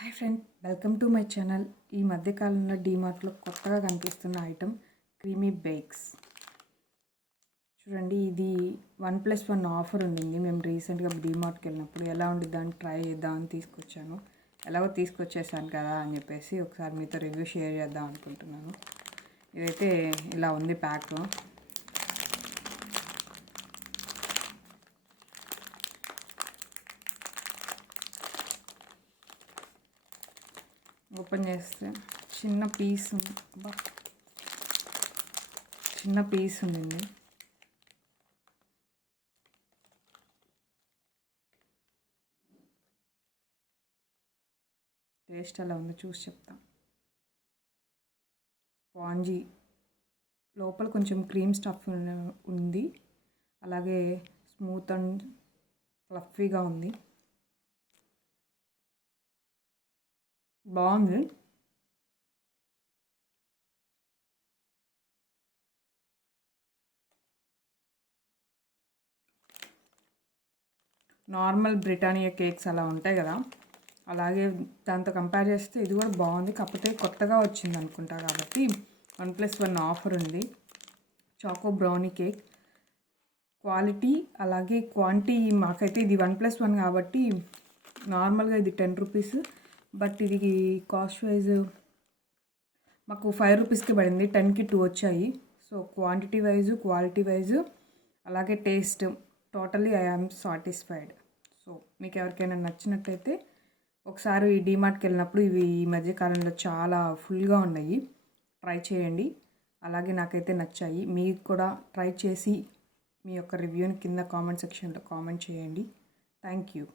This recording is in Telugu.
Hi friend, welcome to my channel. ఈ మధ్యకాలంలో డీమార్ట్లో కొత్తగా కనిపిస్తున్న ఐటమ్ క్రీమీ బేక్స్. చూడండి, ఇది 1+1 ఆఫర్ ఉండింది. మేము రీసెంట్గా డీమార్ట్కి వెళ్ళినప్పుడు ఎలా ఉండిద్దాన్ని ట్రై చేద్దామని తీసుకొచ్చాను. ఎలాగో తీసుకొచ్చేసాను కదా అని చెప్పేసి ఒకసారి మీతో రివ్యూ షేర్ చేద్దాం అనుకుంటున్నాను. ఇదైతే ఇలా ఉంది ప్యాక్. ఓపెన్ చేస్తే చిన్న పీస్ ఉండింది. టేస్ట్ ఎలా ఉందో చూసి చెప్తాం. స్పాంజీ, లోపల కొంచెం క్రీమ్ స్టఫ్ ఉంది, అలాగే స్మూత్ అండ్ ఫ్లఫీగా ఉంది. బాగుంది. నార్మల్ బ్రిటానియా కేక్స్ అలా ఉంటాయి కదా, అలాగే దాంతో కంపేర్ చేస్తే ఇది కూడా బాగుంది. కాకపోతే కొత్తగా వచ్చింది అనుకుంటా కాబట్టి 1+1 ఆఫర్ ఉంది. చాకో బ్రౌనీ కేక్ క్వాలిటీ అలాగే క్వాంటిటీ, మాకైతే ఇది 1+1 కాబట్టి నార్మల్గా ఇది 10 రూపీస్, బట్ ఇది కాస్ట్ వైజ్ మాకు 5 రూపీస్కి పడింది. 10కి 2 వచ్చాయి. So quantity wise, quality wise, అలాగే taste, totally I am satisfied. So మీకు ఎవరికైనా నచ్చినట్టయితే ఒకసారి ఈ డీమార్ట్కి వెళ్ళినప్పుడు ఇవి ఈ మధ్యకాలంలో చాలా ఫుల్గా ఉన్నాయి, ట్రై చేయండి. అలాగే నాకైతే నచ్చాయి. మీకు కూడా ట్రై చేసి మీ యొక్క రివ్యూని కింద కామెంట్ సెక్షన్లో కామెంట్ చేయండి. Thank you.